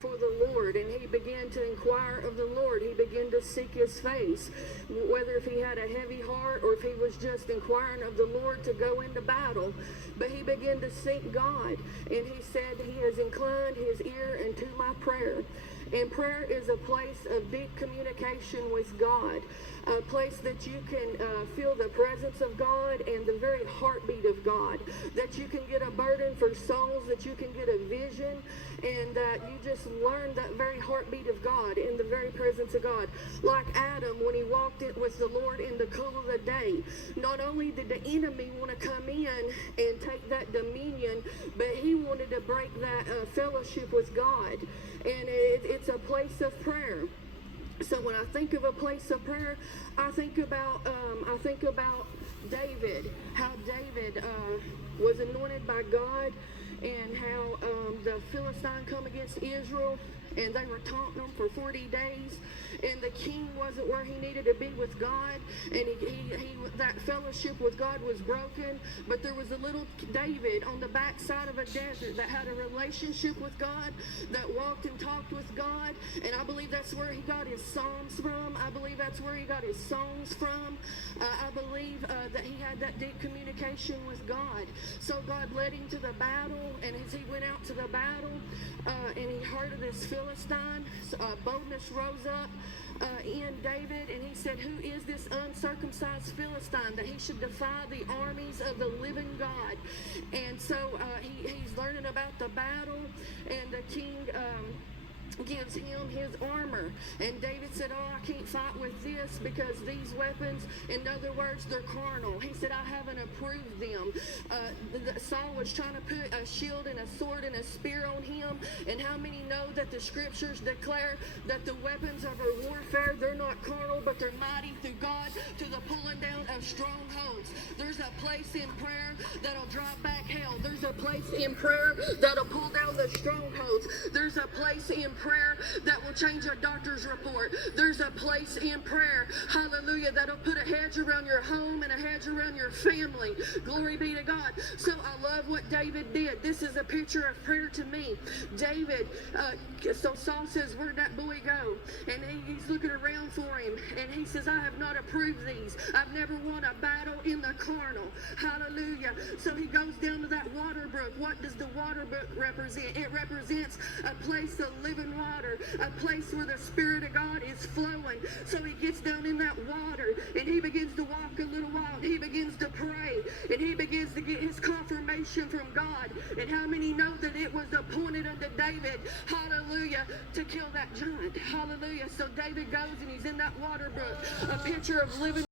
for the Lord, and he began to inquire of the Lord. He began to seek his face, whether if he had a heavy heart or if he was just inquiring of the Lord to go into battle. But he began to seek God, and he said, he has inclined his ear unto my prayer. And prayer is a place of deep communication with God, a place that you can feel the presence of God and the very heartbeat of God, that you can get a burden for souls, that you can get a vision, and that you just learn that very heartbeat of God in the very presence of God. Like Adam, when he walked it with the Lord in the cool of the day, not only did the enemy want to come in and take that dominion, but he wanted to break that fellowship with God. And it's a place of prayer. So when I think of a place of prayer, I think about David, how David was anointed by God, and how the Philistine come against Israel, and they were taunting them for 40 days, and the king wasn't where he needed to be with God, and that fellowship with God was broken. But there was a little David on the backside of a desert that had a relationship with God, that walked and talked with God, and I believe that's where he got his psalms from. I believe that's where he got his songs from. I believe that he had that deep communication with God. So God led him to the battle, and as he went out to the battle, and he heard of this Philistine, boldness rose up in David, and he said, who is this uncircumcised Philistine that he should defy the armies of the living God? And so he's learning about the battle, and the king gives him his armor, and David said, oh, I can't fight with this because these weapons, in other words, they're carnal. He said, I haven't approved them. Saul was trying to put a shield and a sword and a spear on him, and how many know that the scriptures declare that the weapons of our warfare, they're not carnal, but they're mighty through God to the pulling down of strongholds. There's a place in prayer that'll drive back hell. There's a place in prayer that'll pull down the strongholds. There's a place in prayer that will change a doctor's report. There's a place in prayer, hallelujah, that'll put a hedge around your home and a hedge around your family. Glory be to God. So I love what David did. This is a picture of prayer to me. David, so Saul says, where'd that boy go? And he's looking around for him, and he says, I have not approved these. I've never won a battle in the carnal. Hallelujah. So he goes down to that water brook. What does the water brook represent? It represents a place of living water, a place where the Spirit of God is flowing. So he gets down in that water, and he begins to walk a little while, and he begins to pray, and he begins to get his confirmation from God. And how many know that it was appointed unto David, hallelujah, to kill that giant? Hallelujah. So David goes, and he's in that water brook, a picture of living